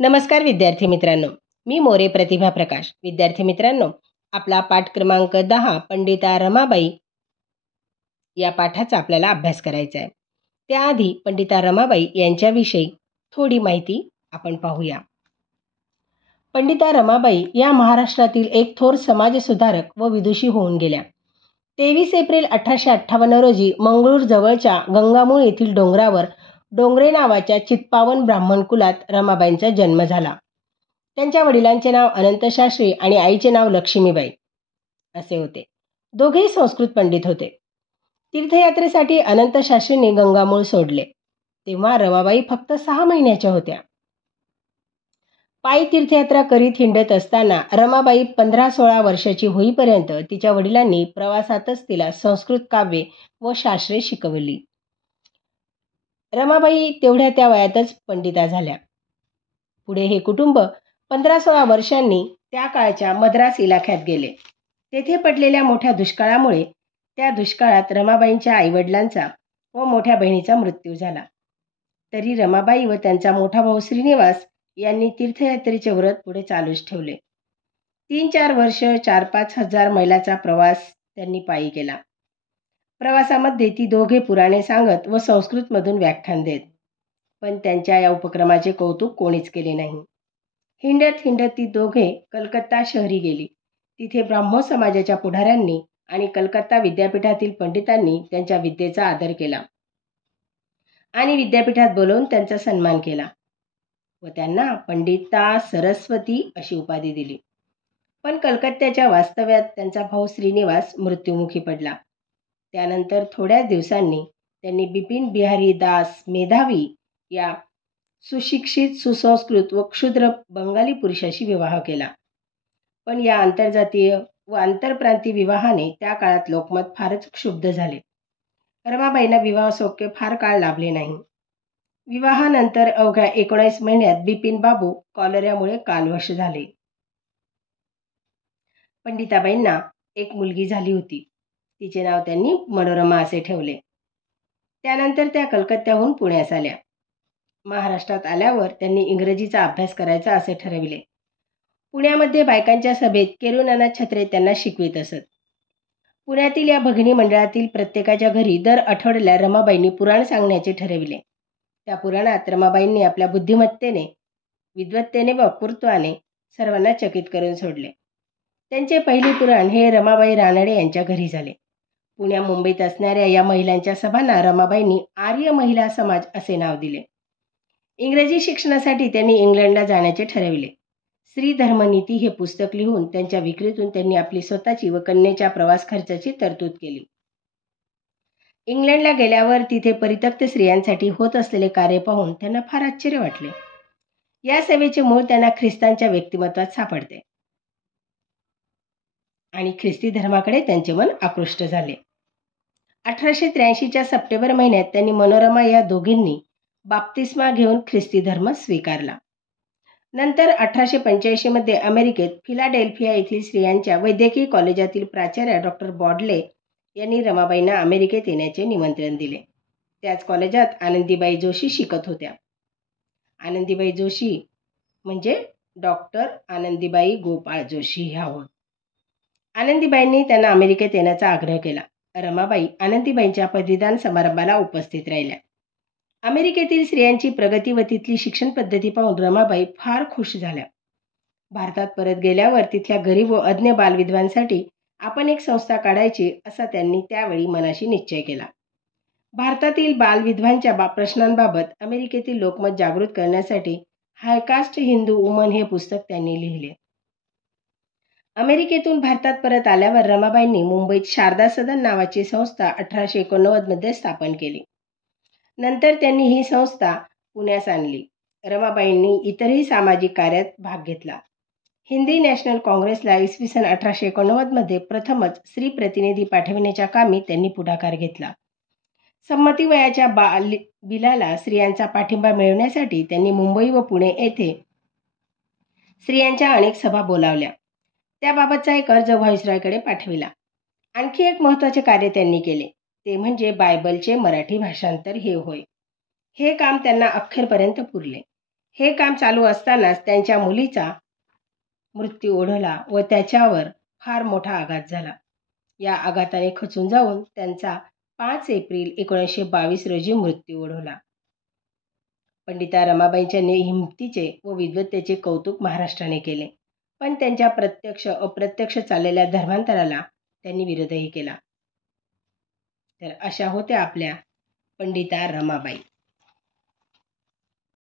नमस्कार विद्यार्थी मित्रांनो, मी मोरे प्रतिभा प्रकाश. विद्यार्थी मित्रांनो, आपला पाठ क्रमांक 10 पंडिता रमाबाई या पाठाचा आपल्याला अभ्यास करायचा आहे. त्याआधी पंडिता रमाबाई यांच्याविषयी थोडी माहिती आपण पाहूया. पंडिता रमाबाई या महाराष्ट्रातील एक थोर समाजसुधारक व विदुषी होऊन गेल्या. 23 एप्रिल 1858 रोजी मंगळूर जवळच्या गंगामूळ येथील डोंगरावर डोंगरे नावाच्या चित्पावन ब्राह्मण कुलात रमाबाईंचा जन्म झाला. त्यांच्या वडिलांचे नाव अनंतशास्त्री आणि आईचे नाव लक्ष्मीबाई असे होते. दोघेही संस्कृत पंडित होते. तीर्थयात्रेसाठी अनंतशास्त्रींनी गंगामूळ सोडले तेव्हा रमाबाई फक्त 6 महिन्याच्या होत्या. पायी तीर्थयात्रा करीत हिंडत असताना रमाबाई 15-16 वर्षाची होईपर्यंत तिच्या वडिलांनी प्रवासातच तिला संस्कृत काव्ये व शास्त्रे शिकवली. रमाबाई तेवढ्या त्या वयातच पंडिता झाल्या. पुढे हे कुटुंब 15-16 वर्षांनी त्या काळच्या मद्रास इलाख्यात गेले. तेथे पडलेल्या मोठ्या दुष्काळामुळे त्या दुष्काळात रमाबाईंच्या आईवडिलांचा व मोठ्या बहिणीचा मृत्यू झाला. तरी रमाबाई व त्यांचा मोठा भाऊ श्रीनिवास यांनी तीर्थयात्रेचे व्रत पुढे चालूच ठेवले. 3-4 वर्ष 4-5 हजार मैलाचा प्रवास त्यांनी पायी केला. प्रवासामध्ये ती दोघे पुराणे सांगत व संस्कृतमधून व्याख्यान देत, पण त्यांच्या या उपक्रमाचे कौतुक कोणीच केले नाही. हिंडत हिंडत ती दोघे कलकत्ता शहरी गेली. तिथे ब्राह्मो समाजाच्या पुढाऱ्यांनी आणि कलकत्ता विद्यापीठातील पंडितांनी त्यांच्या विद्येचा आदर केला आणि विद्यापीठात बोलवून त्यांचा सन्मान केला व त्यांना पंडिता सरस्वती अशी उपाधी दिली. पण कलकत्त्याच्या वास्तव्यात त्यांचा भाऊ श्रीनिवास मृत्युमुखी पडला. त्यानंतर थोड्याच दिवसांनी त्यांनी बिपिन बिहारी दास मेधावी या सुशिक्षित सुसंस्कृत व क्षुद्र बंगाली पुरुषाशी विवाह केला. पण या आंतरजातीय व आंतरप्रांतीय विवाहाने त्या काळात लोकमत फारच क्षुब्ध झाले. रमाबाईंना विवाह सौख्य फार काळ लाभले नाही. विवाहानंतर अवघ्या 19 महिन्यात बिपिन बाबू कॉलऱ्यामुळे कालवश झाले. पंडिताबाईंना एक मुलगी झाली होती. तिचे नाव त्यांनी मनोरमा असे ठेवले. त्यानंतर त्या कलकत्त्याहून पुण्यास आल्या. महाराष्ट्रात आल्यावर त्यांनी इंग्रजीचा अभ्यास करायचा असे ठरविले. पुण्यामध्ये बायकांच्या सभेत केरुनाना छत्रे त्यांना शिकवित असत. पुण्यातील या भगिनी मंडळातील प्रत्येकाच्या घरी दर आठवड्याला रमाबाईंनी पुराण सांगण्याचे ठरविले. त्या पुराणात रमाबाईंनी आपल्या बुद्धिमत्तेने, विद्वत्तेने व वक्तृत्वाने सर्वांना चकित करून सोडले. त्यांचे पहिले पुराण हे रमाबाई रानडे यांच्या घरी झाले. पुण्या मुंबईत असणाऱ्या या महिलांच्या सभांना रमाबाईंनी आर्य महिला समाज असे नाव दिले. इंग्रजी शिक्षणासाठी त्यांनी इंग्लंडला जाण्याचे ठरविले. स्त्री धर्मनीती हे पुस्तक लिहून त्यांच्या विक्रीतून त्यांनी आपली स्वतःची व कन्येच्या प्रवास खर्चाची तरतूद केली. इंग्लंडला गेल्यावर तिथे परित्यक्त स्त्रियांसाठी होत असलेले कार्य पाहून त्यांना फार आश्चर्य वाटले. या सेवेचे मूळ त्यांना ख्रिस्तांच्या व्यक्तिमत्वात सापडते आणि ख्रिस्ती धर्माकडे त्यांचे मन आकृष्ट झाले. 1883च्या सप्टेंबर महिन्यात त्यांनी मनोरमा या दोघींनी बाप्तिस्मा घेऊन ख्रिस्ती धर्म स्वीकारला. नंतर 1885 मध्ये अमेरिकेत फिलाडेल्फिया येथील स्त्रियांच्या वैद्यकीय कॉलेजातील प्राचार्य डॉक्टर बॉडले यांनी रमाबाईंना अमेरिकेत येण्याचे निमंत्रण दिले. त्याच कॉलेजात आनंदीबाई जोशी शिकत होत्या. आनंदीबाई जोशी म्हणजे डॉक्टर आनंदीबाई गोपाळ जोशी ह्या होत. आनंदीबाईंनी त्यांना अमेरिकेत येण्याचा आग्रह केला. रमाबाई आनंदीबाईंच्या पदवीदान समारंभाला उपस्थित राहिल्या. अमेरिकेतील स्त्रियांची प्रगती व तिथली शिक्षण पद्धती पाहून रमाबाई फार खुश झाल्या. भारतात परत गेल्यावर तिथल्या गरीब व अज्ञ बालविधवांसाठी आपण एक संस्था काढायची असा त्यांनी त्यावेळी मनाशी निश्चय केला. भारतातील बालविधवांच्या प्रश्नांबाबत अमेरिकेतील लोकमत जागृत करण्यासाठी हायकास्ट हिंदू वुमन हे पुस्तक त्यांनी लिहिले. अमेरिकेतून भारतात परत आल्यावर रमाबाईंनी मुंबईत शारदा सदन नावाची संस्था 1889 मध्ये स्थापन केली. नंतर त्यांनी ही संस्था पुण्यास आणली. रमाबाईंनी इतरही सामाजिक कार्यात भाग घेतला. हिंदी नॅशनल काँग्रेसला इसवी सन 1889 मध्ये प्रथमच स्त्री प्रतिनिधी पाठविण्याच्या कामी त्यांनी पुढाकार घेतला. संमती वयाच्या बिलाला स्त्रियांचा पाठिंबा मिळवण्यासाठी त्यांनी मुंबई व पुणे येथे स्त्रियांच्या अनेक सभा बोलावल्या. त्याबाबतचा एक अर्ज व्हाईसरॉयकडे पाठविला. आणखी एक महत्त्वाचे कार्य त्यांनी केले ते म्हणजे बायबलचे मराठी भाषांतर हे होय. हे काम त्यांना अखेरपर्यंत पुरले. हे काम चालू असतानाच त्यांच्या मुलीचा मृत्यू ओढवला व त्याच्यावर फार मोठा आघात झाला. या आघाताने खचून जाऊन त्यांचा 5 एप्रिल 1922 रोजी मृत्यू ओढवला. पंडिता रमाबाईंच्या हिमतीचे व विद्वत्तेचे कौतुक महाराष्ट्राने केले, पण त्यांच्या प्रत्यक्ष अप्रत्यक्ष चाललेल्या धर्मांतराला त्यांनी विरोधही केला. तर अशा होत्या आपल्या पंडिता रमाबाई.